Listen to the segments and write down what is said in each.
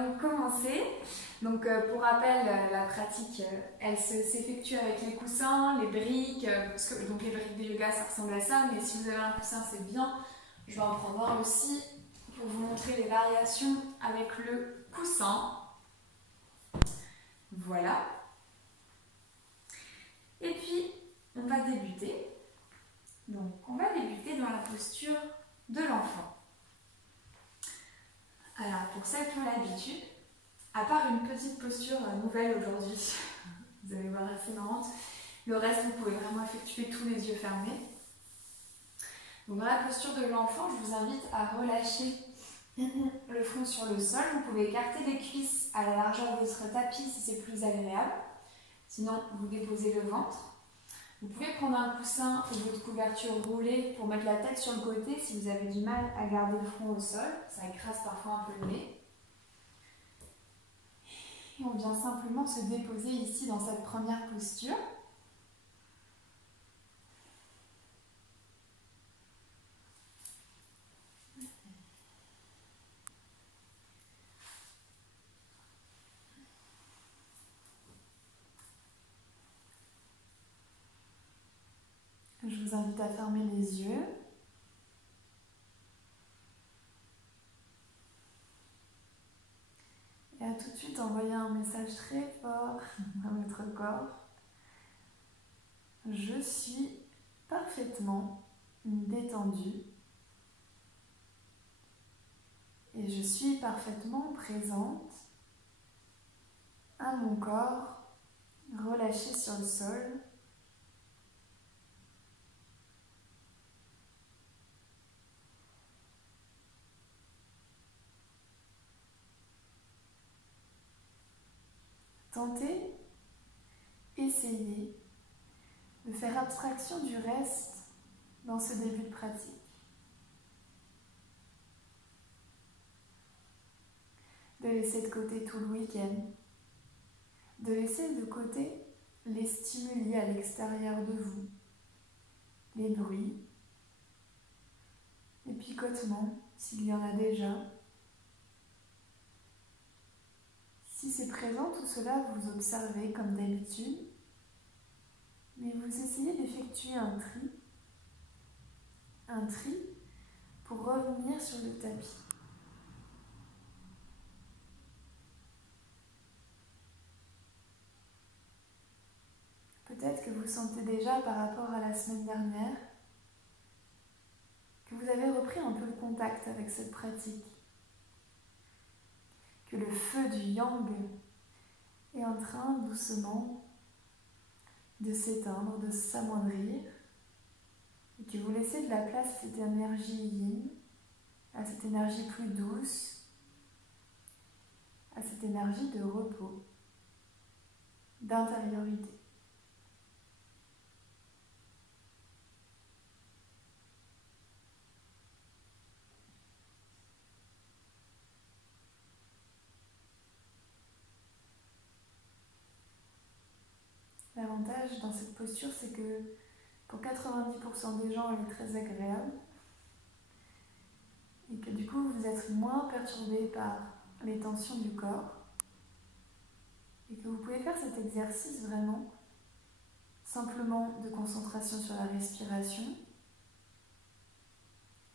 donc commencer. Donc pour rappel, la pratique, elle s'effectue avec les coussins, les briques, parce que donc les briques de yoga ça ressemble à ça, mais si vous avez un coussin c'est bien. Je vais en prendre un aussi pour vous montrer les variations avec le coussin. Voilà. Et puis on va débuter. Donc on va débuter dans la posture de l'enfant. Alors pour celles qui ont l'habitude, à part une petite posture nouvelle aujourd'hui, vous allez voir assez marrante, le reste vous pouvez vraiment effectuer tous les yeux fermés. Donc dans la posture de l'enfant, je vous invite à relâcher le front sur le sol. Vous pouvez écarter les cuisses à la largeur de votre tapis si c'est plus agréable. Sinon, vous déposez le ventre. Vous pouvez prendre un coussin ou votre couverture roulée pour mettre la tête sur le côté si vous avez du mal à garder le front au sol. Ça écrase parfois un peu le nez. Et on vient simplement se déposer ici dans cette première posture. Je vous invite à fermer les yeux. Et à tout de suite envoyer un message très fort à votre corps. Je suis parfaitement détendue et je suis parfaitement présente à mon corps relâché sur le sol. Tentez, essayez de faire abstraction du reste dans ce début de pratique. De laisser de côté tout le week-end, de laisser de côté les stimuli à l'extérieur de vous, les bruits, les picotements s'il y en a déjà. Si c'est présent, tout cela vous observez comme d'habitude, mais vous essayez d'effectuer un tri pour revenir sur le tapis. Peut-être que vous sentez déjà par rapport à la semaine dernière que vous avez repris un peu le contact avec cette pratique, que le feu du yang est en train doucement de s'éteindre, de s'amoindrir, et que vous laissez de la place à cette énergie yin, à cette énergie plus douce, à cette énergie de repos, d'intériorité. L'avantage dans cette posture, c'est que pour 90% des gens, elle est très agréable et que du coup, vous êtes moins perturbé par les tensions du corps et que vous pouvez faire cet exercice vraiment simplement de concentration sur la respiration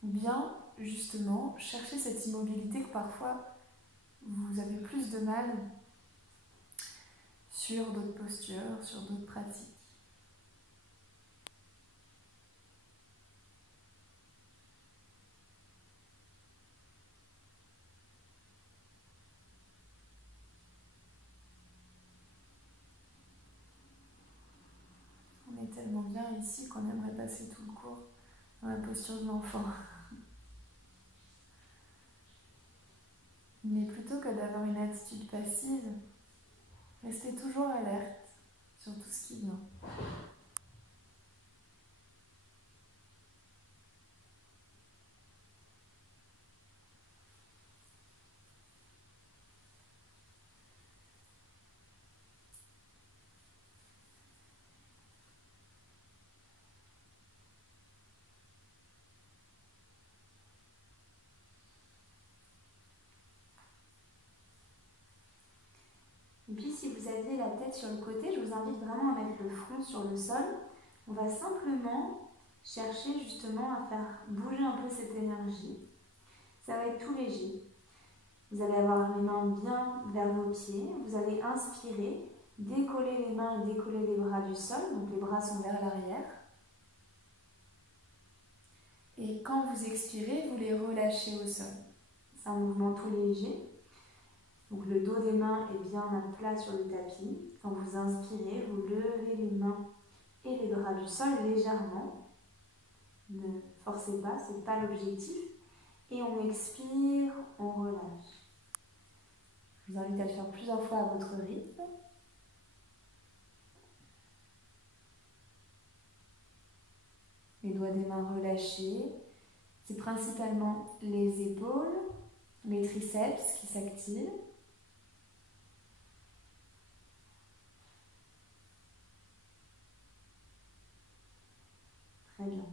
ou bien justement chercher cette immobilité que parfois vous avez plus de mal sur d'autres postures, sur d'autres pratiques. On est tellement bien ici qu'on aimerait passer tout le cours dans la posture de l'enfant. Mais plutôt que d'avoir une attitude passive, restez toujours alerte sur tout ce qui vient. vous aviez la tête sur le côté, je vous invite vraiment à mettre le front sur le sol. On va simplement chercher justement à faire bouger un peu cette énergie. Ça va être tout léger. Vous allez avoir les mains bien vers vos pieds. Vous allez inspirer, décoller les mains et décoller les bras du sol. Donc les bras sont vers l'arrière. Et quand vous expirez, vous les relâchez au sol. C'est un mouvement tout léger. Donc le dos des mains est bien à plat sur le tapis. Quand vous inspirez, vous levez les mains et les bras du sol légèrement. Ne forcez pas, ce n'est pas l'objectif. Et on expire, on relâche. Je vous invite à le faire plusieurs fois à votre rythme. Les doigts des mains relâchés. C'est principalement les épaules, les triceps qui s'activent. Très bien.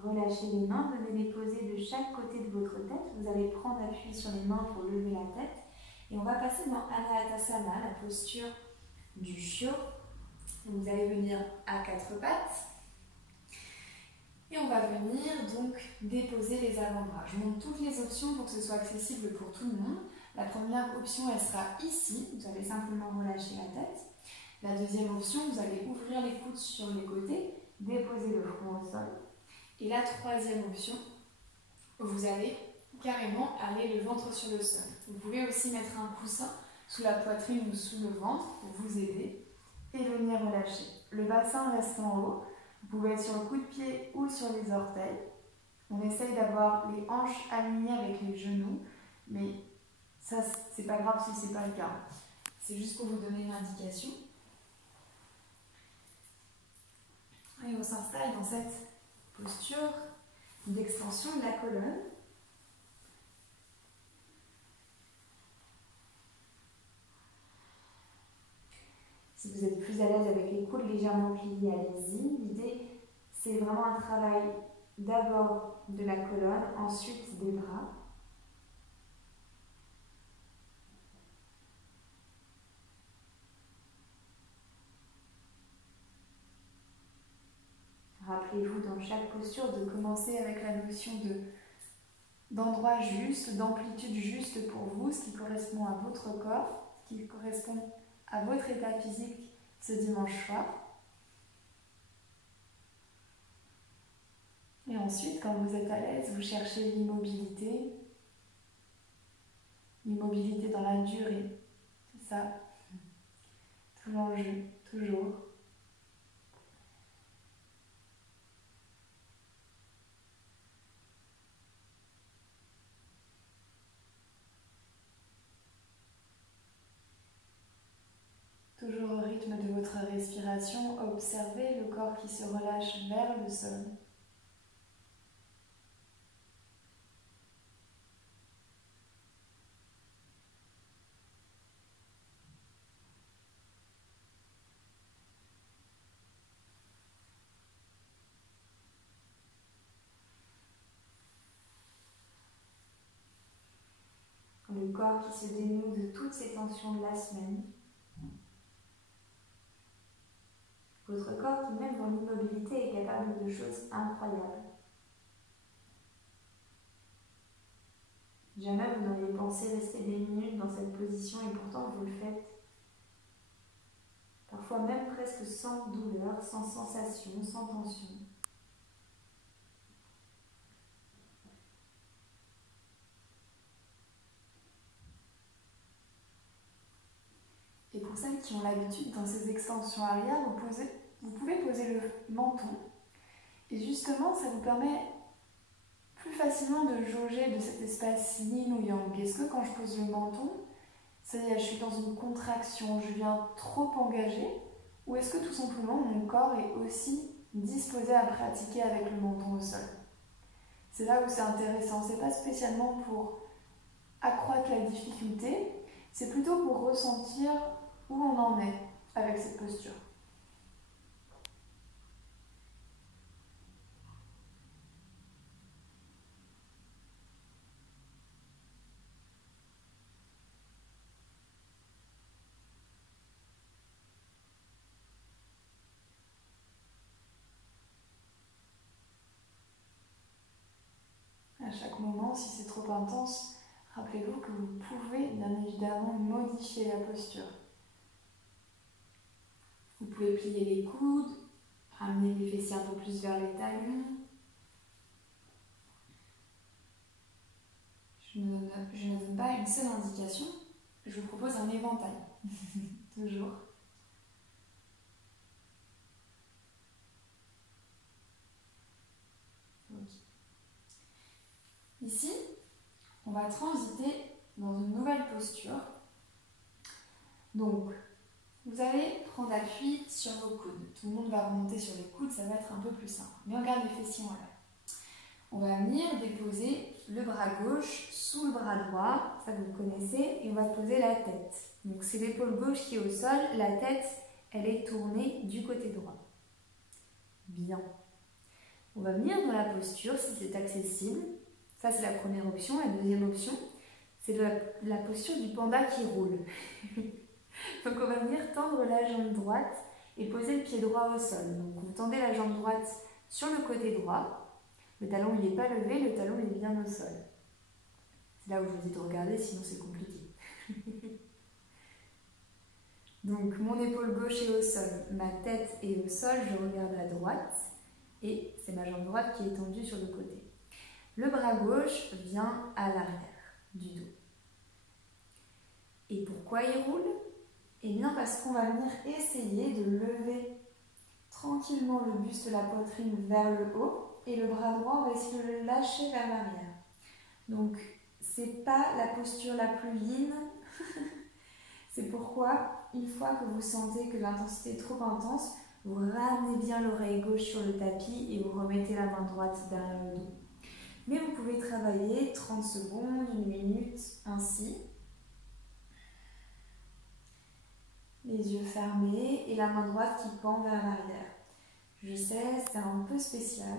Relâchez les mains, venez les poser de chaque côté de votre tête. Vous allez prendre appui sur les mains pour lever la tête. Et on va passer dans Anahatasana, la posture du chiot. Vous allez venir à quatre pattes. Et on va venir donc déposer les avant-bras. Je vous montre toutes les options pour que ce soit accessible pour tout le monde. La première option, elle sera ici. Vous allez simplement relâcher la tête. La deuxième option, vous allez ouvrir les coudes sur les côtés, déposer le front au sol. Et la troisième option, vous allez carrément aller le ventre sur le sol. Vous pouvez aussi mettre un coussin sous la poitrine ou sous le ventre pour vous aider et venir relâcher. Le bassin reste en haut. Vous pouvez être sur le coup de pied ou sur les orteils. On essaye d'avoir les hanches alignées avec les genoux, mais ça, c'est pas grave si c'est pas le cas. C'est juste pour vous donner une indication. Et on s'installe dans cette posture d'extension de la colonne. Si vous êtes plus à l'aise avec les coudes légèrement pliés, allez-y. L'idée, c'est vraiment un travail d'abord de la colonne, ensuite des bras. Rappelez-vous dans chaque posture de commencer avec la notion d'endroit juste, d'amplitude juste pour vous, ce qui correspond à votre corps, ce qui correspond à votre état physique ce dimanche soir. Et ensuite, quand vous êtes à l'aise, vous cherchez l'immobilité dans la durée. C'est ça, tout l'enjeu, toujours. Toujours au rythme de votre respiration, observez le corps qui se relâche vers le sol. Le corps qui se dénoue de toutes ces tensions de la semaine. Votre corps qui, même dans l'immobilité, est capable de choses incroyables. Jamais vous n'auriez pensé rester des minutes dans cette position et pourtant vous le faites. Parfois même presque sans douleur, sans sensation, sans tension. Et pour celles qui ont l'habitude, dans ces extensions arrière, vous pouvez poser le menton. Et justement, ça vous permet plus facilement de jauger de cet espace yin ou yang. Est-ce que quand je pose le menton, ça y est, je suis dans une contraction, je viens trop engager? Ou est-ce que tout simplement mon corps est aussi disposé à pratiquer avec le menton au sol? C'est là où c'est intéressant. C'est pas spécialement pour accroître la difficulté, c'est plutôt pour ressentir où on en est avec cette posture. À chaque moment, si c'est trop intense, rappelez-vous que vous pouvez bien évidemment modifier la posture. Vous pouvez plier les coudes, ramener les fessiers un peu plus vers les talons. Je ne donne pas une seule indication, je vous propose un éventail. Toujours. Okay. Ici, on va transiter dans une nouvelle posture. Donc, vous allez prendre appui sur vos coudes. Tout le monde va remonter sur les coudes, ça va être un peu plus simple. Mais on garde les fessiers en l'air. On va venir déposer le bras gauche sous le bras droit, ça vous connaissez, et on va poser la tête. Donc c'est l'épaule gauche qui est au sol, la tête, elle est tournée du côté droit. Bien. On va venir dans la posture si c'est accessible. Ça c'est la première option. La deuxième option, c'est la posture du panda qui roule. Donc on va venir tendre la jambe droite et poser le pied droit au sol. Donc vous tendez la jambe droite sur le côté droit. Le talon il n'est pas levé, le talon il est bien au sol. C'est là où je vous dis de regarder, sinon c'est compliqué. Donc mon épaule gauche est au sol, ma tête est au sol, je regarde à droite et c'est ma jambe droite qui est tendue sur le côté. Le bras gauche vient à l'arrière du dos. Et pourquoi il roule? Eh bien parce qu'on va venir essayer de lever tranquillement le buste, la poitrine vers le haut et le bras droit, on va essayer de le lâcher vers l'arrière. Donc c'est pas la posture la plus yin. C'est pourquoi, une fois que vous sentez que l'intensité est trop intense, vous ramenez bien l'oreille gauche sur le tapis et vous remettez la main droite derrière le dos. Mais vous pouvez travailler 30 secondes, 1 minute, ainsi. Les yeux fermés et la main droite qui pend vers l'arrière. Je sais, c'est un peu spécial.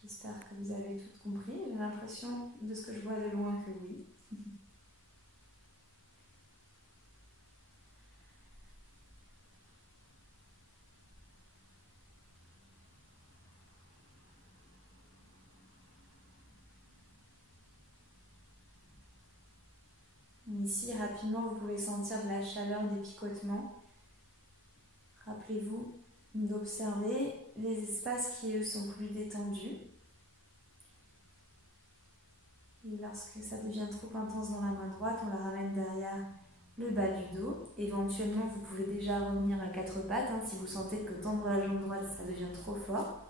J'espère que vous avez tout compris. J'ai l'impression, de ce que je vois de loin, que oui. Ici, rapidement, vous pouvez sentir de la chaleur, des picotements. Rappelez-vous d'observer les espaces qui, eux, sont plus détendus. Et lorsque ça devient trop intense dans la main droite, on la ramène derrière le bas du dos. Éventuellement, vous pouvez déjà revenir à 4 pattes, si vous sentez que tendre la jambe droite, ça devient trop fort.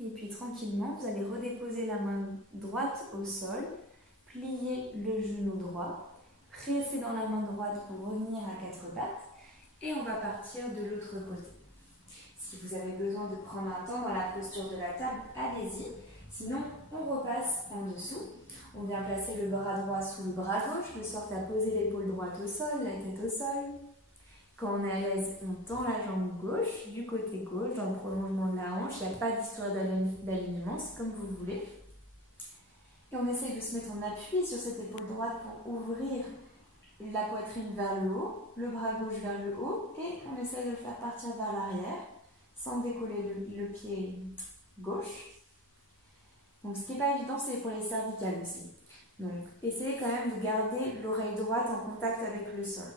Et puis tranquillement, vous allez redéposer la main droite au sol, plier le genou droit, presser dans la main droite pour revenir à 4 pattes et on va partir de l'autre côté. Si vous avez besoin de prendre un temps dans la posture de la table, allez-y. Sinon, on repasse en dessous. On vient placer le bras droit sous le bras gauche, de sorte à poser l'épaule droite au sol, la tête au sol. Quand on est à l'aise, on tend la jambe gauche du côté gauche dans le prolongement de la hanche. Il n'y a pas d'histoire d'alignement, c'est comme vous voulez. Et on essaye de se mettre en appui sur cette épaule droite pour ouvrir la poitrine vers le haut, le bras gauche vers le haut, et on essaye de le faire partir vers l'arrière sans décoller le pied gauche. Donc ce qui n'est pas évident, c'est pour les cervicales aussi. Donc essayez quand même de garder l'oreille droite en contact avec le sol.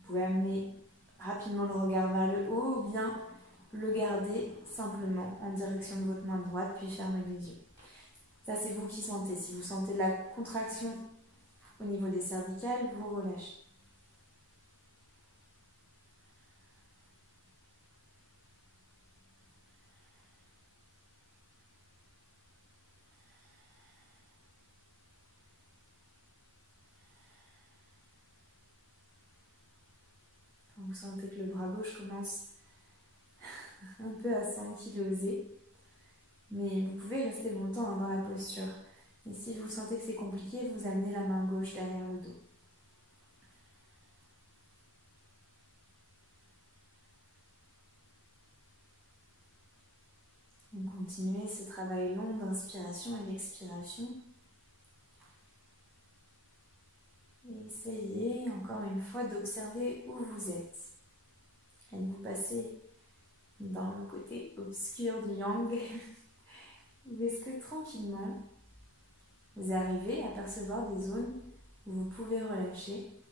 Vous pouvez amener rapidement le regard vers le haut ou bien le garder simplement en direction de votre main droite puis fermer les yeux. Ça c'est vous qui sentez. Si vous sentez de la contraction au niveau des cervicales, vous relâchez. Vous sentez que le bras gauche commence un peu à s'ankyloser, mais vous pouvez rester longtemps dans la posture. Et si vous sentez que c'est compliqué, vous amenez la main gauche derrière le dos. Donc on continuez ce travail long d'inspiration et d'expiration. Et essayez encore une fois d'observer où vous êtes. Et vous passez dans le côté obscur du yang. Ou est-ce que tranquillement, vous arrivez à percevoir des zones où vous pouvez relâcher?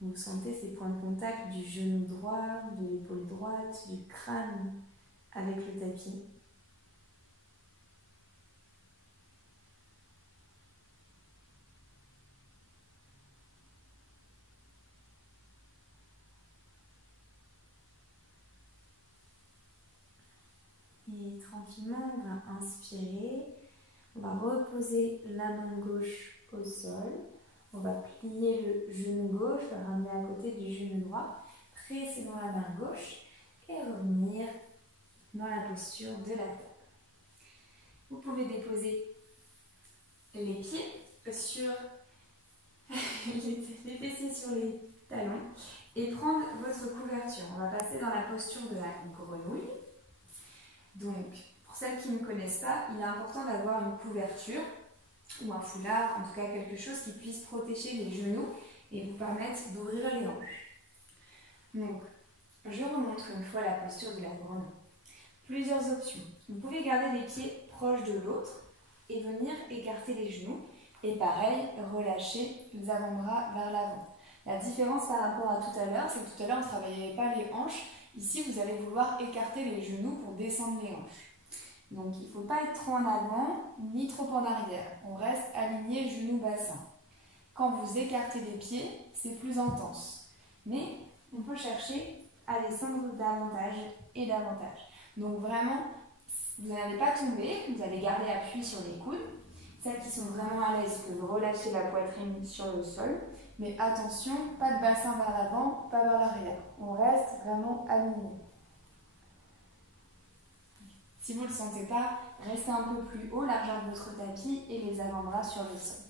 Vous sentez ces points de contact du genou droit, de l'épaule droite, du crâne avec le tapis. Et tranquillement, on va inspirer. On va reposer la main gauche au sol. On va plier le genou gauche, le ramener à côté du genou droit. Presser dans la main gauche et revenir dans la posture de la table. Vous pouvez déposer les pieds sur les fessiers sur les talons et prendre votre couverture. On va passer dans la posture de la grenouille. Donc, pour celles qui ne connaissent pas, il est important d'avoir une couverture ou un foulard, en tout cas quelque chose qui puisse protéger les genoux et vous permettre d'ouvrir les hanches. Donc, je remontre une fois la posture de la grenouille. Plusieurs options. Vous pouvez garder les pieds proches de l'autre et venir écarter les genoux. Et pareil, relâcher les avant-bras vers l'avant. La différence par rapport à tout à l'heure, c'est que tout à l'heure on ne travaillait pas les hanches. Ici, vous allez vouloir écarter les genoux pour descendre les hanches. Donc, il ne faut pas être trop en avant, ni trop en arrière. On reste aligné genou-bassin. Quand vous écartez les pieds, c'est plus intense. Mais on peut chercher à descendre davantage et davantage. Donc vraiment, vous n'allez pas tomber, vous allez garder appui sur les coudes. Celles qui sont vraiment à l'aise peuvent relâcher la poitrine sur le sol. Mais attention, pas de bassin vers l'avant, pas vers l'arrière. On reste vraiment aligné. Si vous ne le sentez pas, restez un peu plus haut, largeur de votre tapis et les avant-bras sur le sol.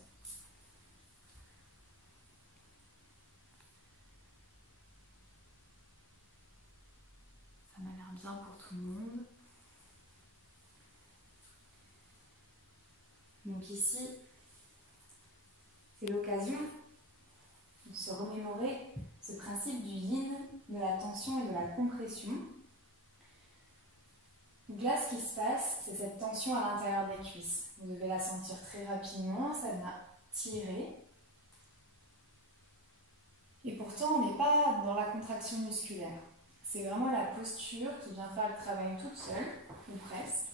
Ça m'a l'air bien pour tout le monde. Donc ici, c'est l'occasion de se remémorer ce principe du yin, de la tension et de la compression. Donc là, ce qui se passe, c'est cette tension à l'intérieur des cuisses. Vous devez la sentir très rapidement, ça vient tirer. Et pourtant, on n'est pas dans la contraction musculaire. C'est vraiment la posture qui vient faire le travail toute seule, ou presque.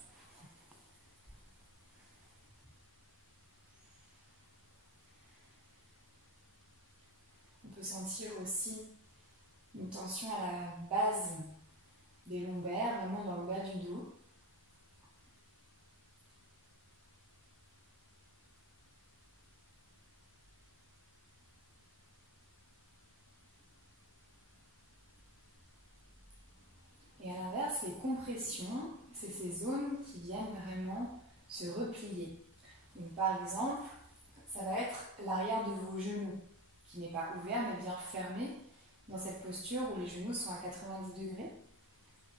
On peut sentir aussi une tension à la base des lombaires, vraiment dans le bas du dos. Et à l'inverse, les compressions, c'est ces zones qui viennent vraiment se replier. Donc, par exemple, ça va être l'arrière de vos genoux, qui n'est pas ouvert mais bien fermé, dans cette posture où les genoux sont à 90 degrés,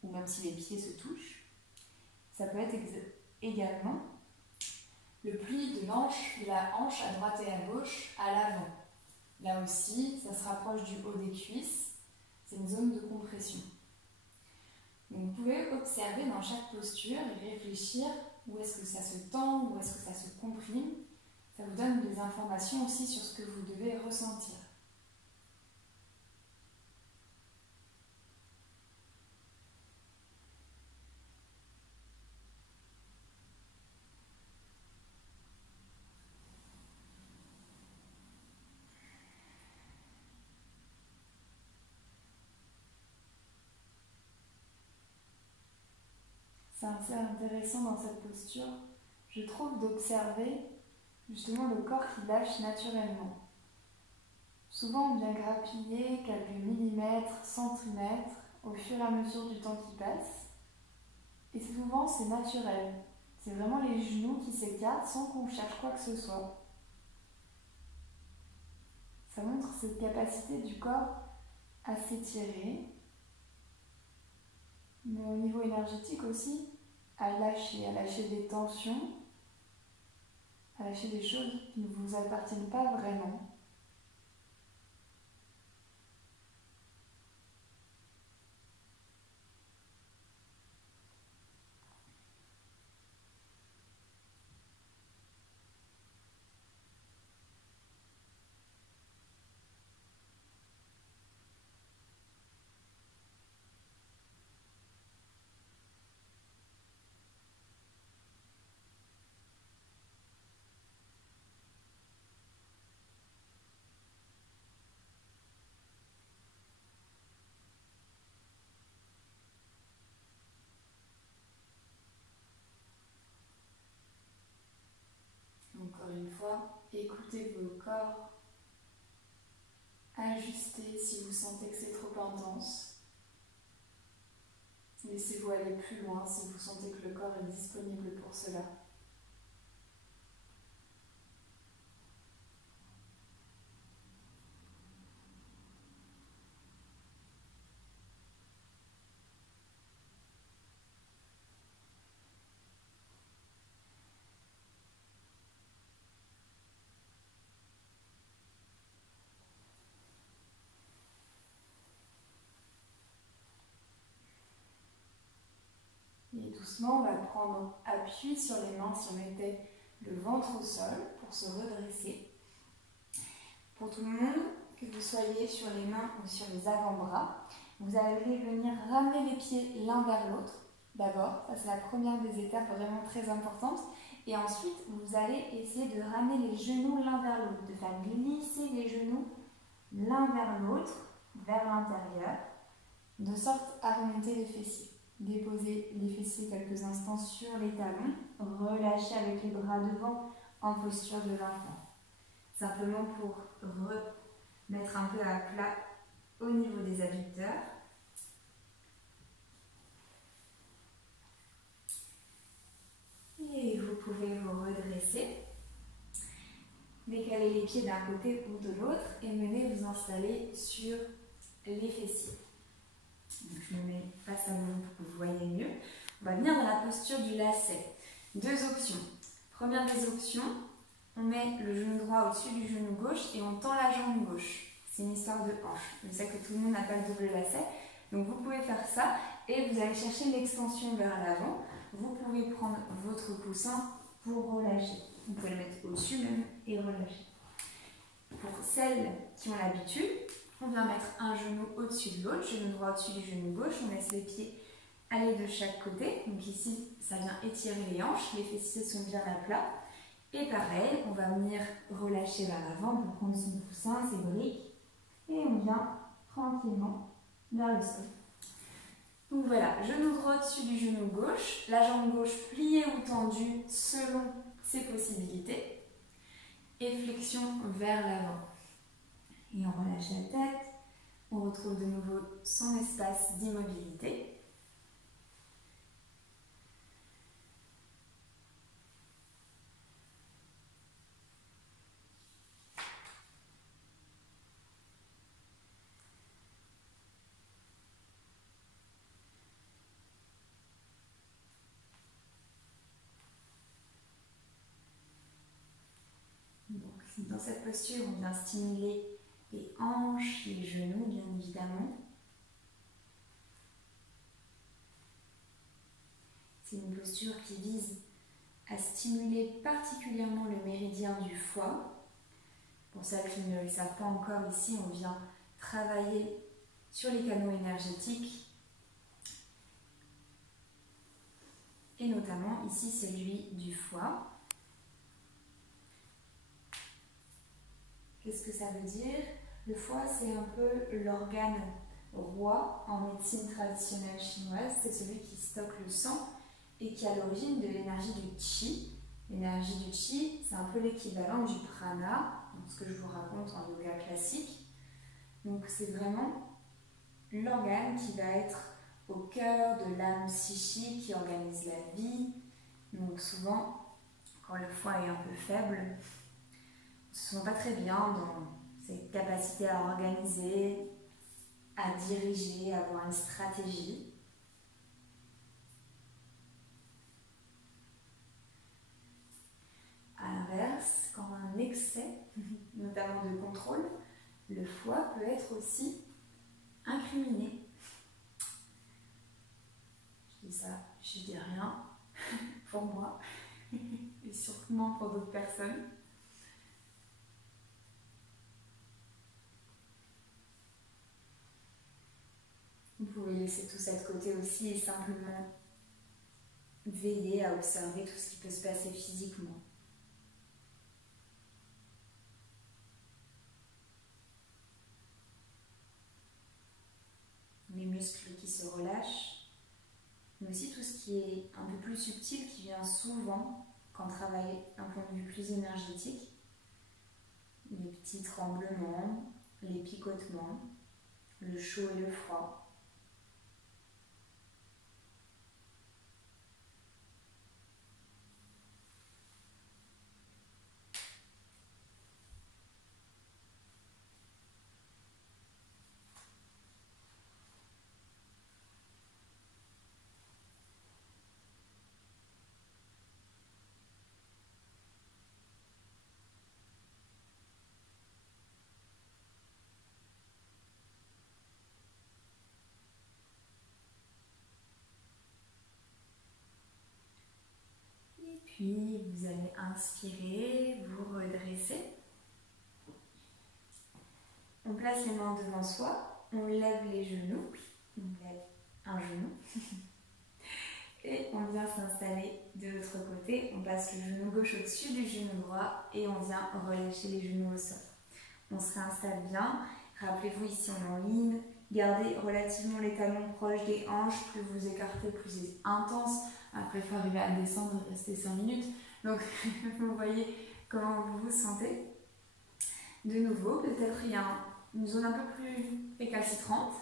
ou même si les pieds se touchent. Ça peut être également le pli de la hanche à droite et à gauche à l'avant. Là aussi, ça se rapproche du haut des cuisses, c'est une zone de compression. Donc, vous pouvez observer dans chaque posture et réfléchir où est-ce que ça se tend, où est-ce que ça se comprime. Ça vous donne des informations aussi sur ce que vous devez ressentir. C'est assez intéressant dans cette posture, je trouve, d'observer justement le corps qui lâche naturellement. Souvent, on vient grappiller quelques millimètres, centimètres au fur et à mesure du temps qui passe. Et souvent, c'est naturel. C'est vraiment les genoux qui s'écartent sans qu'on cherche quoi que ce soit. Ça montre cette capacité du corps à s'étirer. Mais au niveau énergétique aussi, à lâcher des tensions, à lâcher des choses qui ne vous appartiennent pas vraiment. Encore une fois, écoutez vos corps, ajustez si vous sentez que c'est trop intense. Laissez-vous aller plus loin si vous sentez que le corps est disponible pour cela. Et doucement, on va prendre appui sur les mains si on mettait le ventre au sol pour se redresser. Pour tout le monde, que vous soyez sur les mains ou sur les avant-bras, vous allez venir ramener les pieds l'un vers l'autre. D'abord, ça c'est la première des étapes vraiment très importante. Et ensuite, vous allez essayer de ramener les genoux l'un vers l'autre, de faire glisser les genoux l'un vers l'autre, vers l'intérieur, de sorte à remonter les fessiers. Déposez les fessiers quelques instants sur les talons, relâchez avec les bras devant en posture de l'enfant. Simplement pour remettre un peu à plat au niveau des adducteurs. Et vous pouvez vous redresser, décaler les pieds d'un côté ou de l'autre et venez vous installer sur les fessiers. Donc je me mets face à vous pour que vous voyez mieux. On va venir dans la posture du lacet. Deux options. Première des options, on met le genou droit au-dessus du genou gauche et on tend la jambe gauche. C'est une histoire de hanche. Je sais que tout le monde n'a pas le double lacet. Donc vous pouvez faire ça et vous allez chercher l'extension vers l'avant. Vous pouvez prendre votre coussin pour relâcher. Vous pouvez le mettre au-dessus même et relâcher. Pour celles qui ont l'habitude, on vient mettre un genou au-dessus de l'autre, genou droit au-dessus du genou gauche, on laisse les pieds aller de chaque côté. Donc ici, ça vient étirer les hanches, les fessiers sont bien à plat. Et pareil, on va venir relâcher vers l'avant pour prendre son coussin, ses briques. Et on vient tranquillement vers le sol. Donc voilà, genou droit au-dessus du genou gauche, la jambe gauche pliée ou tendue selon ses possibilités. Et flexion vers l'avant. Et on relâche la tête, on retrouve de nouveau son espace d'immobilité. Donc, dans cette posture, on vient stimuler les hanches, les genoux, bien évidemment. C'est une posture qui vise à stimuler particulièrement le méridien du foie. Pour celles qui ne le savent pas encore, ici, on vient travailler sur les canaux énergétiques. Et notamment, ici, celui du foie. Qu'est-ce que ça veut dire? Le foie, c'est un peu l'organe roi en médecine traditionnelle chinoise. C'est celui qui stocke le sang et qui est à l'origine de l'énergie du qi. L'énergie du qi, c'est un peu l'équivalent du prana, ce que je vous raconte en yoga classique. Donc c'est vraiment l'organe qui va être au cœur de l'âme psychique qui organise la vie. Donc souvent, quand le foie est un peu faible, on ne se sent pas très bien dans ses capacités à organiser, à diriger, à avoir une stratégie. excès, notamment de contrôle, le foie peut être aussi incriminé. Je dis ça, je dis rien pour moi, et surtout pour d'autres personnes. Vous pouvez laisser tout ça de côté aussi et simplement veiller à observer tout ce qui peut se passer physiquement. Les muscles qui se relâchent, mais aussi tout ce qui est un peu plus subtil qui vient souvent quand on travaille d'un point de vue plus énergétique. Les petits tremblements, les picotements, le chaud et le froid. Puis vous allez inspirer, vous redresser. On place les mains devant soi, on lève les genoux, on lève un genou et on vient s'installer de l'autre côté. On passe le genou gauche au-dessus du genou droit et on vient relâcher les genoux au sol. On se réinstalle bien. Rappelez-vous, ici on est en ligne. Gardez relativement les talons proches des hanches. Plus vous écartez, plus c'est intense. Après, il faut arriver à descendre et rester 5 minutes. Donc, vous voyez comment vous vous sentez. De nouveau, peut-être il y a une zone un peu plus récalcitrante.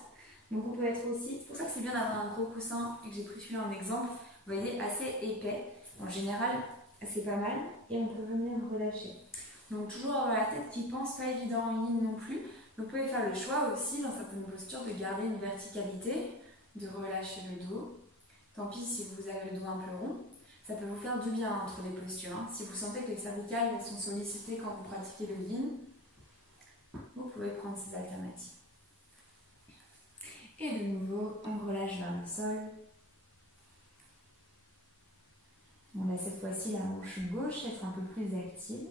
Donc, on peut être aussi... C'est pour ça que c'est bien d'avoir un gros coussin et que j'ai pris celui-là en exemple. Vous voyez, assez épais. En général, c'est pas mal. Et on peut venir relâcher. Donc, toujours avoir la tête qui pense, pas évident en ligne non plus. Vous pouvez faire le choix aussi, dans certaines postures, de garder une verticalité, de relâcher le dos. Tant pis si vous avez le dos un peu rond, ça peut vous faire du bien entre les postures. Si vous sentez que les cervicales sont sollicitées quand vous pratiquez le yin, vous pouvez prendre ces alternatives. Et de nouveau, on relâche vers le sol. On laisse cette fois-ci la hanche gauche être un peu plus active.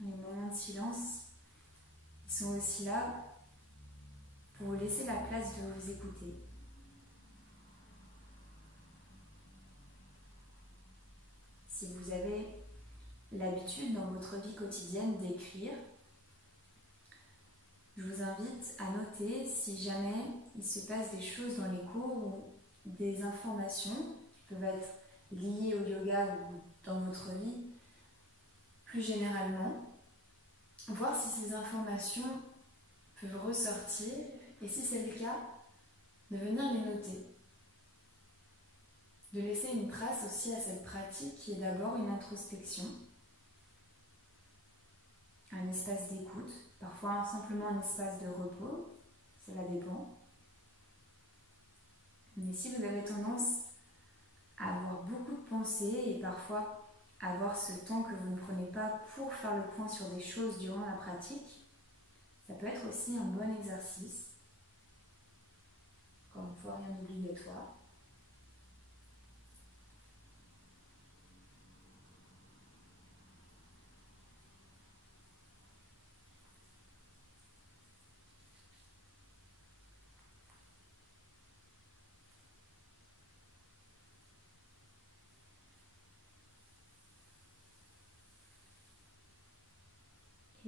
Les moments de silence, ils sont aussi là pour vous laisser la place de vous écouter. Si vous avez l'habitude dans votre vie quotidienne d'écrire, je vous invite à noter si jamais il se passe des choses dans les cours ou des informations qui peuvent être liées au yoga ou dans votre vie plus généralement, voir si ces informations peuvent ressortir et si c'est le cas, de venir les noter. De laisser une trace aussi à cette pratique qui est d'abord une introspection, un espace d'écoute, parfois simplement un espace de repos, cela dépend. Mais si vous avez tendance à avoir beaucoup de pensées et parfois à avoir ce temps que vous ne prenez pas pour faire le point sur des choses durant la pratique, ça peut être aussi un bon exercice rien d'obligatoire.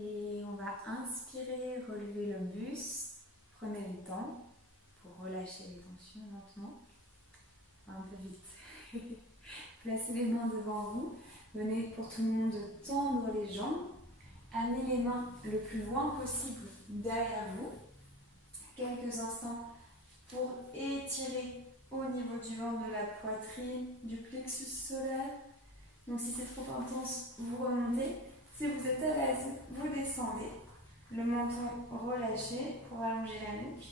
Et on va inspirer, relever le buste. Prenez le temps pour relâcher les tensions lentement. Un peu vite. Placez les mains devant vous. Venez pour tout le monde tendre les jambes. Amenez les mains le plus loin possible derrière vous. Quelques instants pour étirer au niveau du ventre, de la poitrine, du plexus solaire. Donc si c'est trop intense, vous remontez. Si vous êtes à l'aise, vous descendez. Le menton relâché pour allonger la nuque.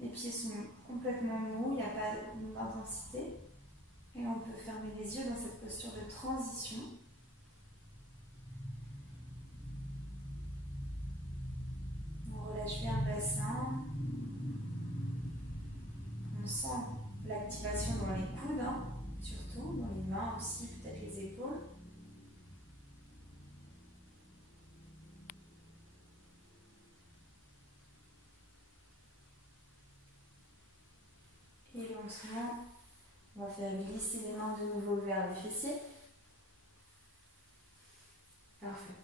Les pieds sont complètement mous, il n'y a pas d'intensité. Et on peut fermer les yeux dans cette posture de transition. On relâche bien le bassin. On sent l'activation dans les coudes, surtout, dans les mains aussi, peut-être les épaules. Et lentement, on va faire glisser les mains de nouveau vers les fessiers. Parfait.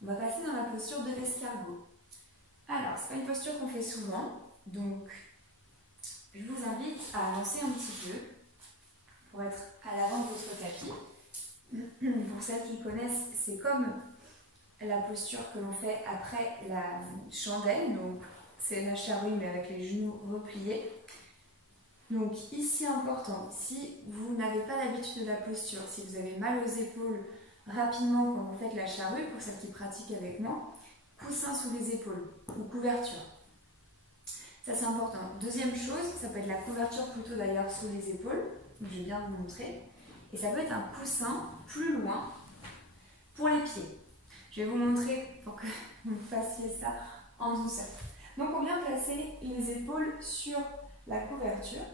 On va passer dans la posture de l'escargot. Alors, ce n'est pas une posture qu'on fait souvent, donc je vous invite à avancer un petit peu pour être à l'avant de votre tapis. Pour celles qui connaissent, c'est comme la posture que l'on fait après la chandelle, donc c'est la charrue mais avec les genoux repliés. Donc ici important, si vous n'avez pas l'habitude de la posture, si vous avez mal aux épaules rapidement quand vous faites la charrue, pour celles qui pratiquent avec moi, coussin sous les épaules ou couverture. Ça c'est important. Deuxième chose, ça peut être la couverture plutôt d'ailleurs sous les épaules, donc je vais bien vous montrer. Et ça peut être un coussin plus loin pour les pieds. Je vais vous montrer pour que vous fassiez ça en douceur. Donc on vient placer les épaules sur la couverture.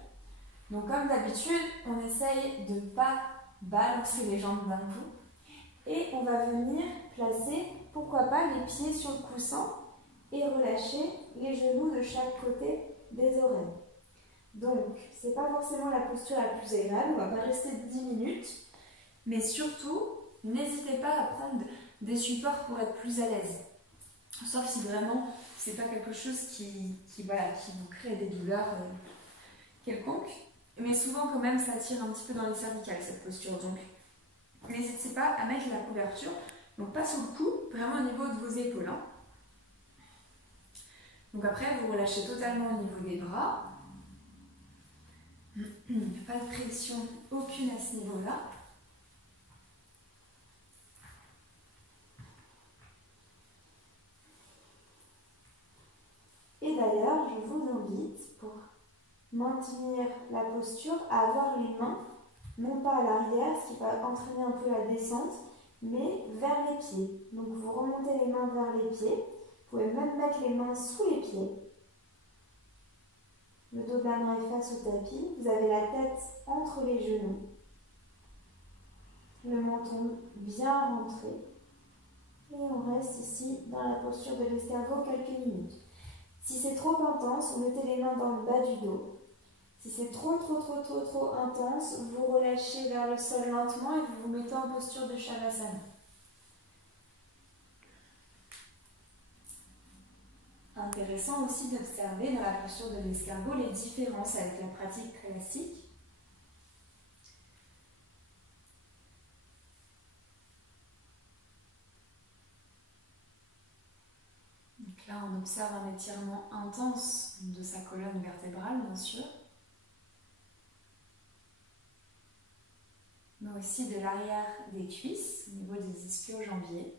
Donc comme d'habitude, on essaye de ne pas balancer les jambes d'un coup. Et on va venir placer, pourquoi pas, les pieds sur le coussin et relâcher les genoux de chaque côté des oreilles. Donc, ce n'est pas forcément la posture la plus agréable, on ne va pas rester 10 minutes. Mais surtout, n'hésitez pas à prendre des supports pour être plus à l'aise. Sauf si vraiment, ce n'est pas quelque chose qui vous crée des douleurs quelconques. Mais souvent, quand même, ça tire un petit peu dans les cervicales, cette posture. Donc, n'hésitez pas à mettre la couverture, donc pas sous le cou, vraiment au niveau de vos épaules. Donc après, vous relâchez totalement au niveau des bras. Pas de pression aucune à ce niveau-là. Et d'ailleurs, je vous invite, pour maintenir la posture, à avoir les mains, non pas à l'arrière, ce qui va entraîner un peu la descente, mais vers les pieds. Donc vous remontez les mains vers les pieds. Vous pouvez même mettre les mains sous les pieds. Le dos de la main est face au tapis. Vous avez la tête entre les genoux. Le menton bien rentré. Et on reste ici dans la posture de l'escargot quelques minutes. Si c'est trop intense, vous mettez les mains dans le bas du dos. Si c'est trop intense, vous relâchez vers le sol lentement et vous vous mettez en posture de Shavasana. Intéressant aussi d'observer dans la posture de l'escargot les différences avec la pratique classique. Donc là, on observe un étirement intense de sa colonne vertébrale, bien sûr, mais aussi de l'arrière des cuisses, au niveau des ischio-jambiers.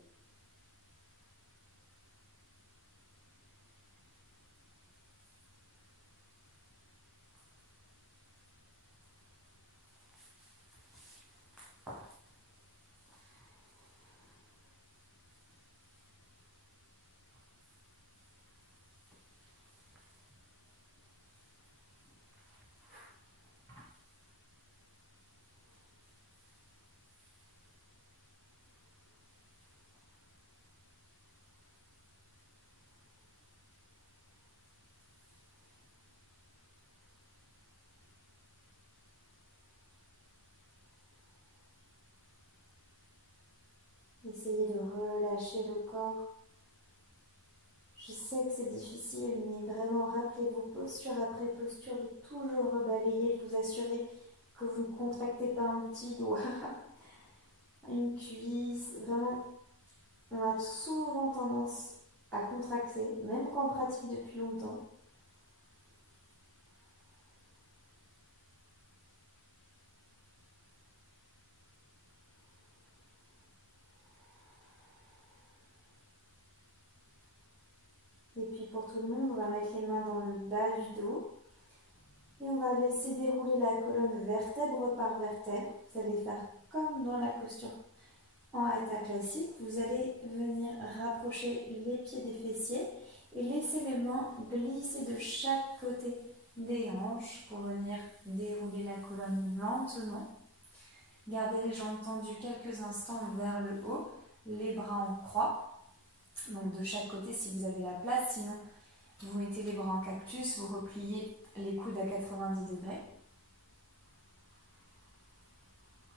essayez de relâcher le corps. Je sais que c'est difficile, mais vraiment rappelez-vous posture après posture de toujours rebalayer, de vous assurer que vous ne contractez pas un petit doigt, une cuisse. Vraiment, on a souvent tendance à contracter, même quand on pratique depuis longtemps. Et puis pour tout le monde, on va mettre les mains dans le bas du dos. Et on va laisser dérouler la colonne vertèbre par vertèbre. Vous allez faire comme dans la posture en hatha classique. Vous allez venir rapprocher les pieds des fessiers et laisser les mains glisser de chaque côté des hanches pour venir dérouler la colonne lentement. Gardez les jambes tendues quelques instants vers le haut, les bras en croix. Donc de chaque côté si vous avez la place, sinon vous mettez les bras en cactus, vous repliez les coudes à 90 degrés.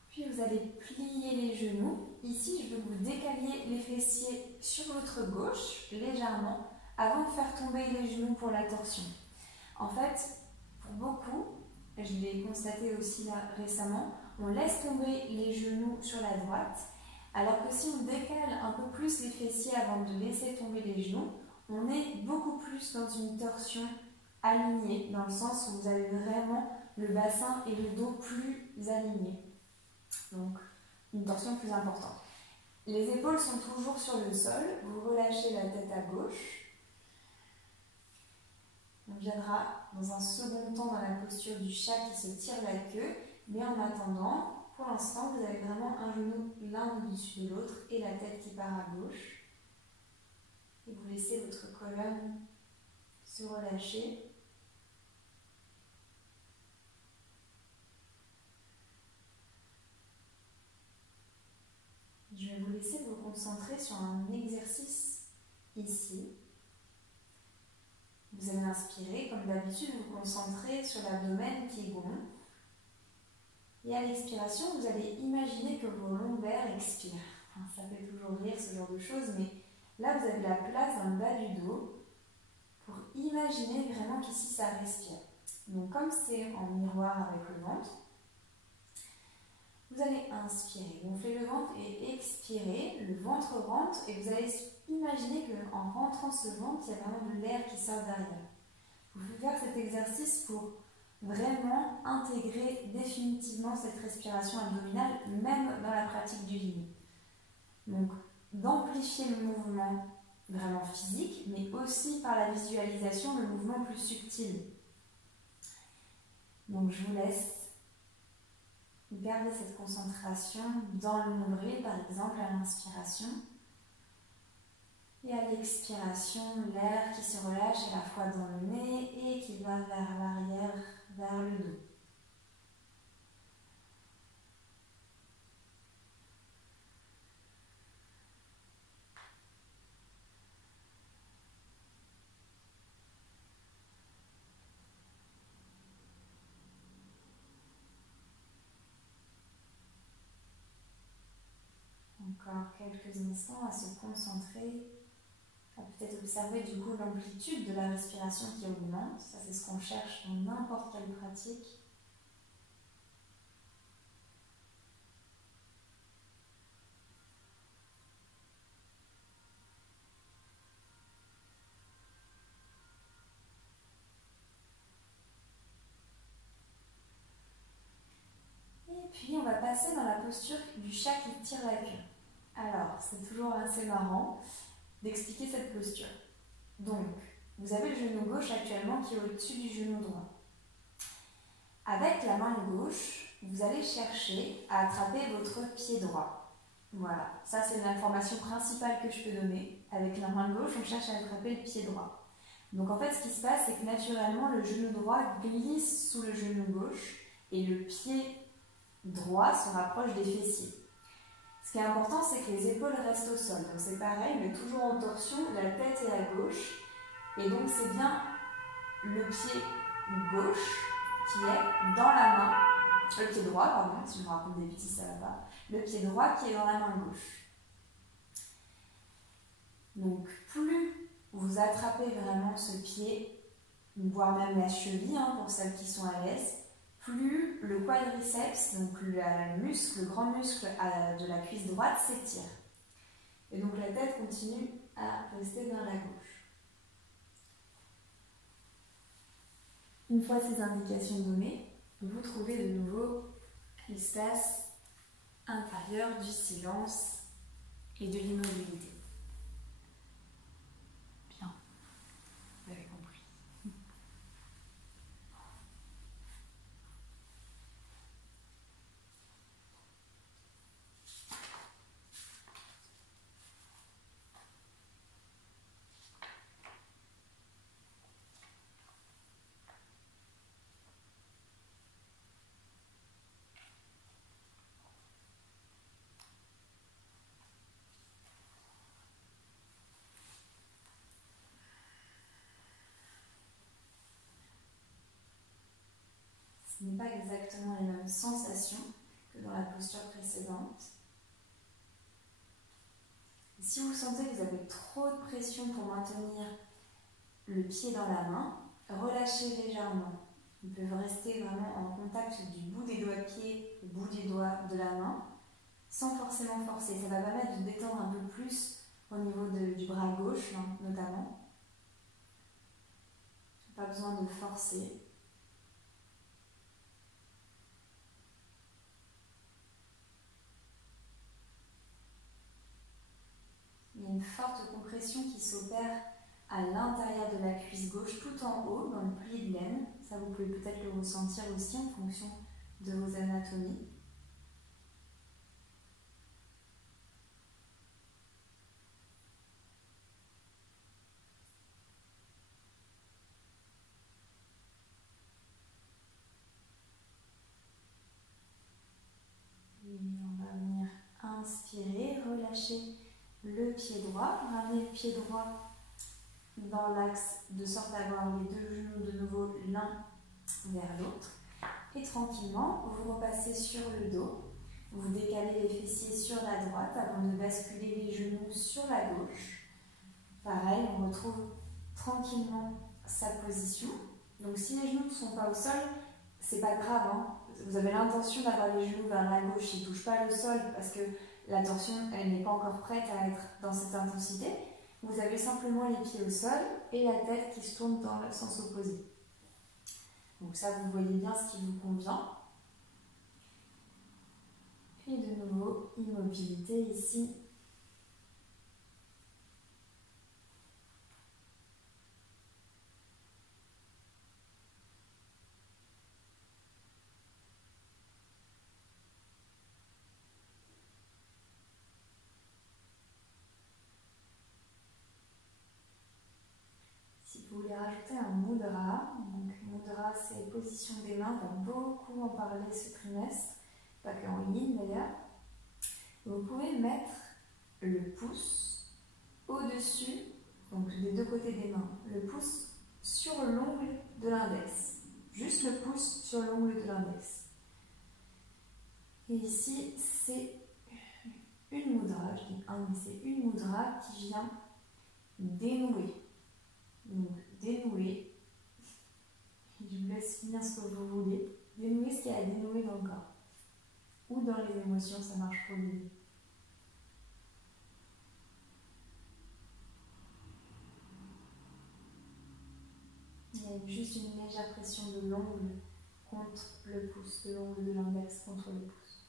Puis vous allez plier les genoux. Ici, je veux que vous décaliez les fessiers sur votre gauche, légèrement, avant de faire tomber les genoux pour la torsion. En fait, pour beaucoup, je l'ai constaté aussi là récemment, on laisse tomber les genoux sur la droite, alors que si on décale un peu plus les fessiers avant de laisser tomber les genoux, on est beaucoup plus dans une torsion alignée, dans le sens où vous avez vraiment le bassin et le dos plus alignés. Donc, une torsion plus importante. Les épaules sont toujours sur le sol, vous relâchez la tête à gauche. On viendra dans un second temps dans la posture du chat qui se tire la queue, mais en attendant, pour l'instant, vous avez vraiment un genou l'un au-dessus de l'autre et la tête qui part à gauche. Et vous laissez votre colonne se relâcher. Je vais vous laisser vous concentrer sur un exercice ici. Vous allez inspirer, comme d'habitude, vous concentrer sur l'abdomen qui gonfle. Et à l'expiration, vous allez imaginer que vos lombaires expirent. Enfin, ça fait toujours rire ce genre de choses, mais là, vous avez la place dans le bas du dos pour imaginer vraiment qu'ici, ça respire. Donc, comme c'est en miroir avec le ventre, vous allez inspirer, gonfler le ventre et expirer, le ventre rentre et vous allez imaginer qu'en rentrant ce ventre, il y a vraiment de l'air qui sort derrière. Vous pouvez faire cet exercice pour vraiment intégrer définitivement cette respiration abdominale, même dans la pratique du yin. Donc, d'amplifier le mouvement vraiment physique, mais aussi par la visualisation, le mouvement plus subtil. Donc, je vous laisse garder cette concentration dans le nombril, par exemple, à l'inspiration. Et à l'expiration, l'air qui se relâche à la fois dans le nez et qui va vers l'arrière, vers le dos. Encore quelques instants à se concentrer, à peut-être observer du coup l'amplitude de la respiration qui augmente. Ça, c'est ce qu'on cherche dans n'importe quelle pratique. Et puis, on va passer dans la posture du chat qui tire la queue. Alors, c'est toujours assez marrant d'expliquer cette posture. Donc, vous avez le genou gauche actuellement qui est au-dessus du genou droit. Avec la main gauche, vous allez chercher à attraper votre pied droit. Voilà, ça c'est l'information principale que je peux donner. Avec la main gauche, on cherche à attraper le pied droit. Donc en fait, ce qui se passe, c'est que naturellement, le genou droit glisse sous le genou gauche et le pied droit se rapproche des fessiers. Ce qui est important, c'est que les épaules restent au sol. Donc c'est pareil, mais toujours en torsion, la tête est à gauche. Et donc c'est bien le pied gauche qui est dans la main, le pied droit, pardon, si je me raconte des bêtises, ça va pas. Le pied droit qui est dans la main gauche. Donc plus vous attrapez vraiment ce pied, voire même la cheville pour celles qui sont à l'aise, plus le quadriceps, donc le grand muscle de la cuisse droite s'étire. Et donc la tête continue à rester vers la gauche. Une fois ces indications données, vous trouvez de nouveau l'espace intérieur du silence et de l'immobilité. Bien, vous avez compris. Ce n'est pas exactement les mêmes sensations que dans la posture précédente. Et si vous sentez que vous avez trop de pression pour maintenir le pied dans la main, relâchez légèrement. Ils peuvent rester vraiment en contact du bout des doigts de pied au bout des doigts de la main, sans forcément forcer. Ça va permettre de détendre un peu plus au niveau du bras gauche, notamment. Pas besoin de forcer. Il y a une forte compression qui s'opère à l'intérieur de la cuisse gauche, tout en haut, dans le pli de l'aine. Ça, vous pouvez peut-être le ressentir aussi en fonction de vos anatomies. Et on va venir inspirer, relâcher le pied droit, ramener le pied droit dans l'axe de sorte à avoir les deux genoux de nouveau l'un vers l'autre. Et tranquillement, vous repassez sur le dos, vous décalez les fessiers sur la droite avant de basculer les genoux sur la gauche. Pareil, on retrouve tranquillement sa position. Donc si les genoux ne sont pas au sol, c'est pas grave, Vous avez l'intention d'avoir les genoux vers la gauche, ils ne touchent pas le sol parce que la torsion, elle n'est pas encore prête à être dans cette intensité. Vous avez simplement les pieds au sol et la tête qui se tourne dans le sens opposé. Donc ça, vous voyez bien ce qui vous convient. Et de nouveau, immobilité ici. Si vous voulez rajouter un mudra, donc mudra c'est position des mains, on va beaucoup en parler ce trimestre, pas qu'en ligne d'ailleurs. Vous pouvez mettre le pouce au-dessus, donc des deux côtés des mains, le pouce sur l'ongle de l'index, juste le pouce sur l'ongle de l'index. Et ici c'est une mudra, je dis un, c'est une mudra qui vient dénouer. Donc, dénouer, je vous laisse finir ce que vous voulez, dénouer ce qu'il y a à dénouer dans le corps, ou dans les émotions, ça marche pour lui. Il y a juste une légère pression de l'ongle contre le pouce, de l'ongle de l'index contre le pouce.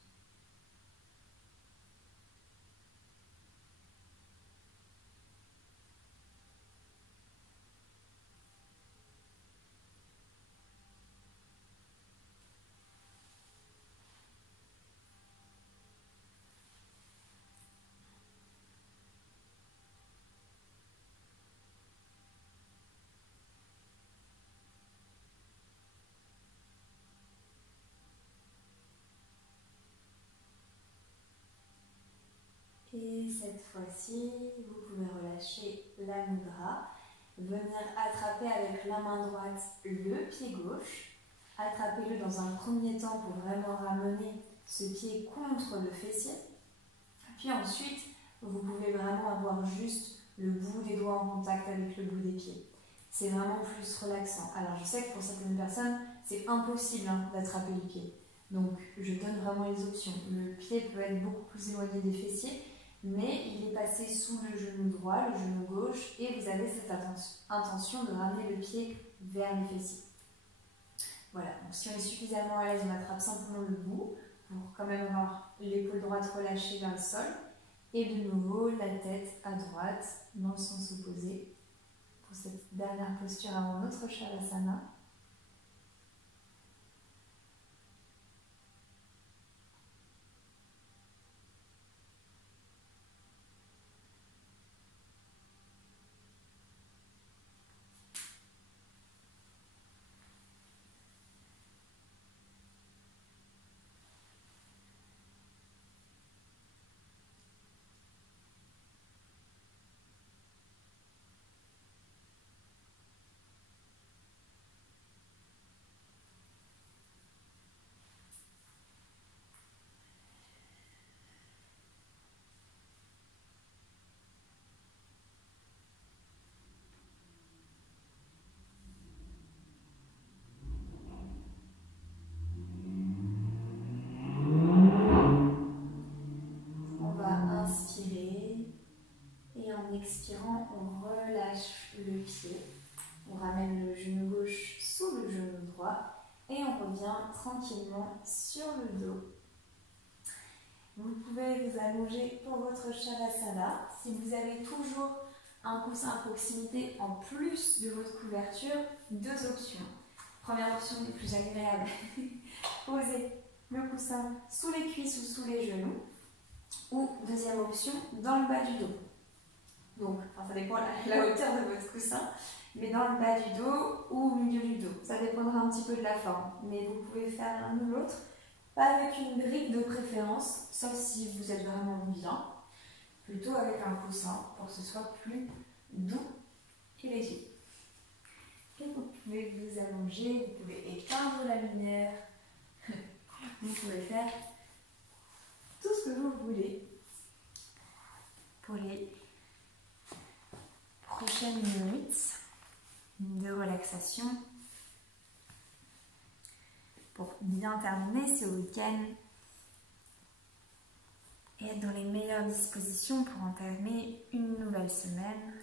Et cette fois-ci, vous pouvez relâcher la mudra, venir attraper avec la main droite le pied gauche, attrapez-le dans un premier temps pour vraiment ramener ce pied contre le fessier, puis ensuite vous pouvez vraiment avoir juste le bout des doigts en contact avec le bout des pieds. C'est vraiment plus relaxant. Alors je sais que pour certaines personnes, c'est impossible d'attraper le pied. Donc je donne vraiment les options. Le pied peut être beaucoup plus éloigné des fessiers, mais il est passé sous le genou droit, le genou gauche, et vous avez cette intention de ramener le pied vers les fessiers. Voilà, donc si on est suffisamment à l'aise, on attrape simplement le bout pour quand même avoir l'épaule droite relâchée vers le sol. Et de nouveau, la tête à droite, dans le sens opposé, pour cette dernière posture avant notre Shavasana. En expirant, on relâche le pied, on ramène le genou gauche sous le genou droit et on revient tranquillement sur le dos. Vous pouvez vous allonger pour votre Shavasana. Si vous avez toujours un coussin à proximité en plus de votre couverture, deux options. Première option les plus agréables, posez le coussin sous les cuisses ou sous les genoux. Ou deuxième option, dans le bas du dos. Donc, ça dépend de la hauteur de votre coussin, mais dans le bas du dos ou au milieu du dos. Ça dépendra un petit peu de la forme, mais vous pouvez faire l'un ou l'autre, pas avec une brique de préférence, sauf si vous êtes vraiment bien, plutôt avec un coussin pour que ce soit plus doux et léger. Et vous pouvez vous allonger, vous pouvez éteindre la lumière, vous pouvez faire tout ce que vous voulez pour les prochaines minutes de relaxation pour bien terminer ce week-end et être dans les meilleures dispositions pour entamer une nouvelle semaine.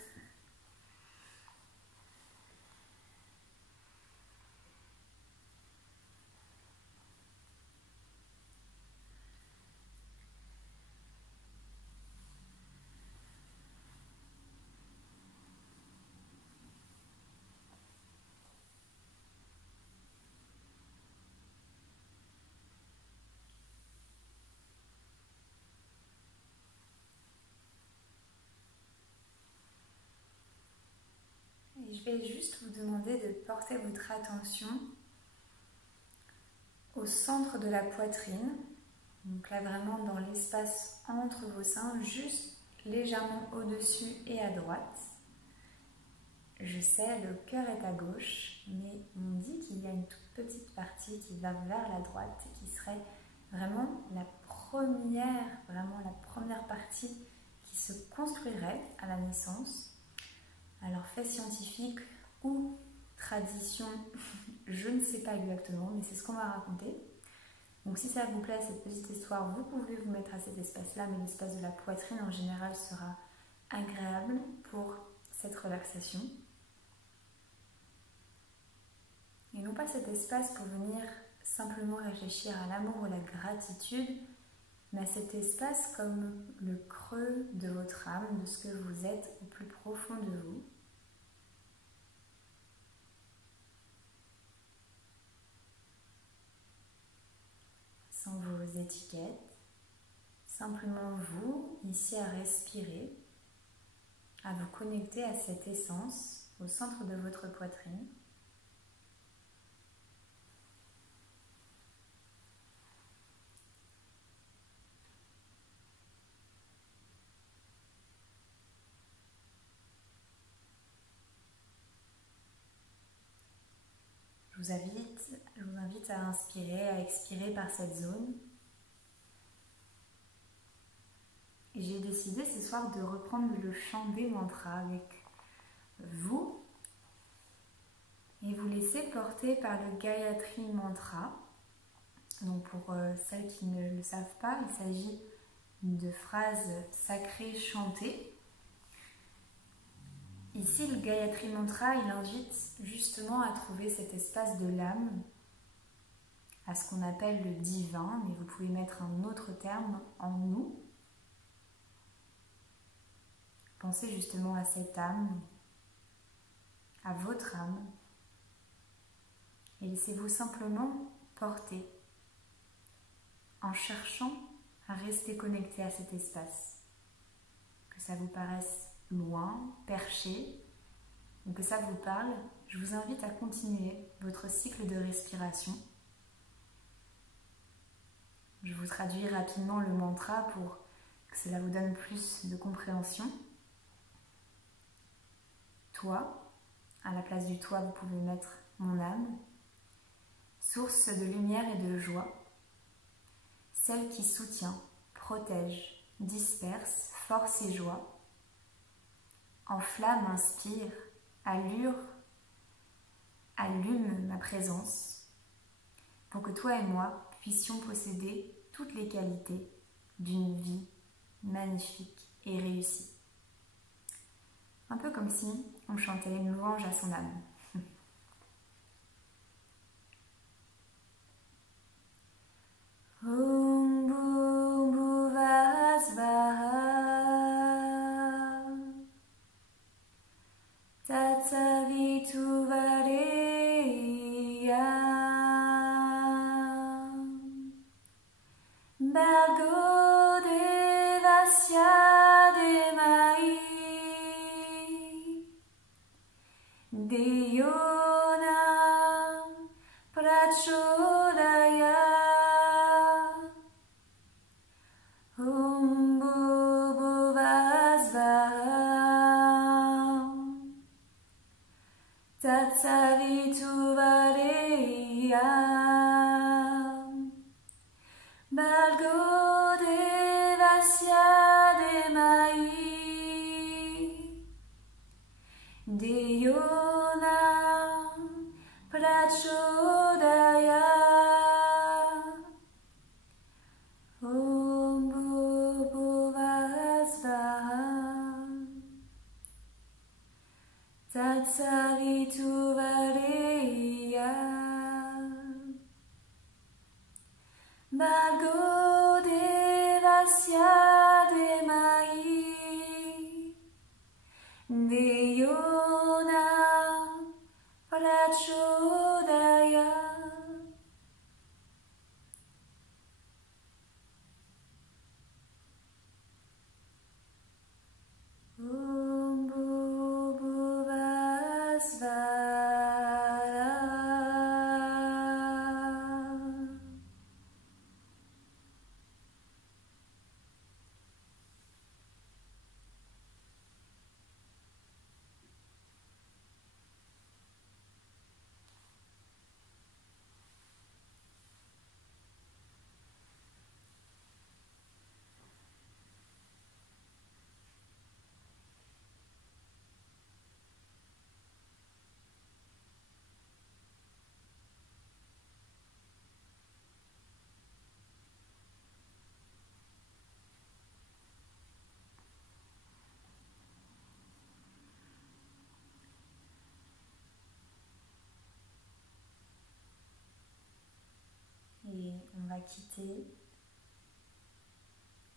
Et je vais juste vous demander de porter votre attention au centre de la poitrine. Donc là vraiment dans l'espace entre vos seins, juste légèrement au-dessus et à droite. Je sais, le cœur est à gauche, mais on dit qu'il y a une toute petite partie qui va vers la droite et qui serait vraiment la première partie qui se construirait à la naissance. Alors fait scientifique ou tradition, je ne sais pas exactement, mais c'est ce qu'on m'a raconté. Donc si ça vous plaît cette petite histoire, vous pouvez vous mettre à cet espace-là, mais l'espace de la poitrine en général sera agréable pour cette relaxation. Et non pas cet espace pour venir simplement réfléchir à l'amour ou à la gratitude, mais à cet espace comme le creux de votre âme, de ce que vous êtes au plus profond de vous. Sans vos étiquettes, simplement vous, ici à respirer, à vous connecter à cette essence au centre de votre poitrine. Je vous invite à inspirer, à expirer par cette zone. Et j'ai décidé ce soir de reprendre le chant des mantras avec vous et vous laisser porter par le Gayatri Mantra. Donc pour celles qui ne le savent pas, il s'agit de phrases sacrées chantées. Ici, le Gayatri Mantra, il invite justement à trouver cet espace de l'âme, à ce qu'on appelle le divin, mais vous pouvez mettre un autre terme, en nous. Pensez justement à cette âme, à votre âme, et laissez-vous simplement porter en cherchant à rester connecté à cet espace. Que ça vous paraisse loin, perché, ou que ça vous parle, je vous invite à continuer votre cycle de respiration. Je vous traduis rapidement le mantra pour que cela vous donne plus de compréhension. Toi, à la place du toi, vous pouvez mettre mon âme, source de lumière et de joie, celle qui soutient, protège, disperse, force et joie, en flamme inspire, allure, allume ma présence, pour que toi et moi puissions posséder toutes les qualités d'une vie magnifique et réussie. Un peu comme si on chantait une louange à son âme. Om Bhuvah Svaha Tatsaviturvarenyam Bhargo Devasya Dhimai Dhiyo na prachodayat. Om Bhuvah Svaha Tatsaviturvarenyam Bhargo Devasya Dhimai Dhiyo na prachodayat. Om Bhuvah Svaha Tatsaviturvarenyam Bhargo Devasya Dhimai Dhiyo na prachodayat. Om Bhuvah Svaha. Et on va quitter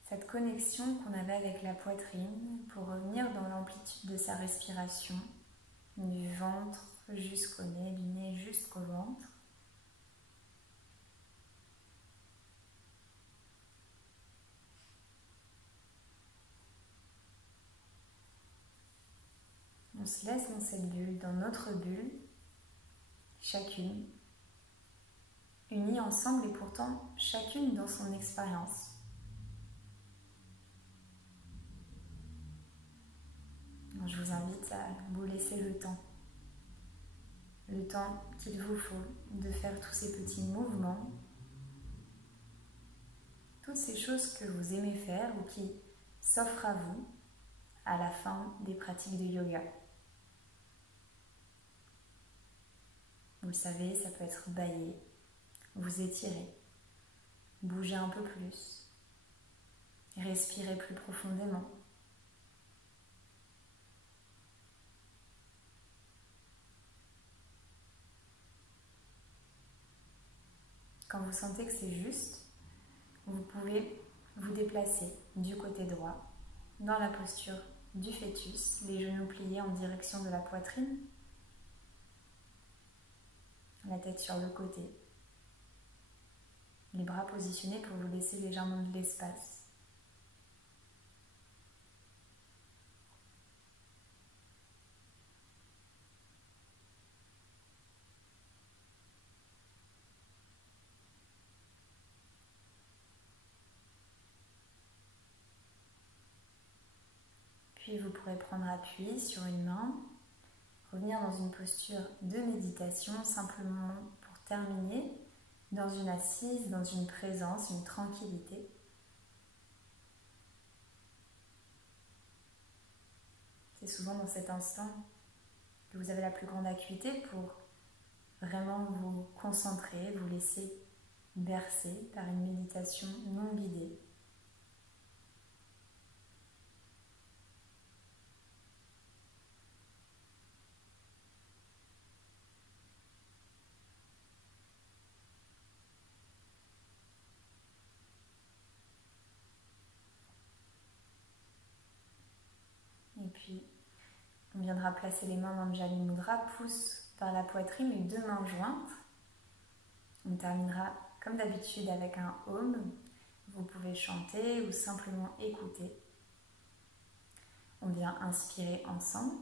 cette connexion qu'on avait avec la poitrine pour revenir dans l'amplitude de sa respiration, du ventre jusqu'au nez, du nez jusqu'au ventre. On se laisse dans cette bulle, dans notre bulle, chacune, unies ensemble et pourtant chacune dans son expérience. Je vous invite à vous laisser le temps qu'il vous faut de faire tous ces petits mouvements, toutes ces choses que vous aimez faire ou qui s'offre à vous à la fin des pratiques de yoga. Vous le savez, ça peut être bâiller, vous étirer, bouger un peu plus, respirer plus profondément. Quand vous sentez que c'est juste, vous pouvez vous déplacer du côté droit dans la posture du fœtus, les genoux pliés en direction de la poitrine, la tête sur le côté, les bras positionnés pour vous laisser légèrement de l'espace. Puis vous pourrez prendre appui sur une main, revenir dans une posture de méditation, simplement pour terminer, dans une assise, dans une présence, une tranquillité. C'est souvent dans cet instant que vous avez la plus grande acuité pour vraiment vous concentrer, vous laisser bercer par une méditation non guidée. Et puis, on viendra placer les mains dans le Anjali Mudra, pouce par la poitrine et 2 mains jointes. On terminera comme d'habitude avec un Om. Vous pouvez chanter ou simplement écouter. On vient inspirer ensemble.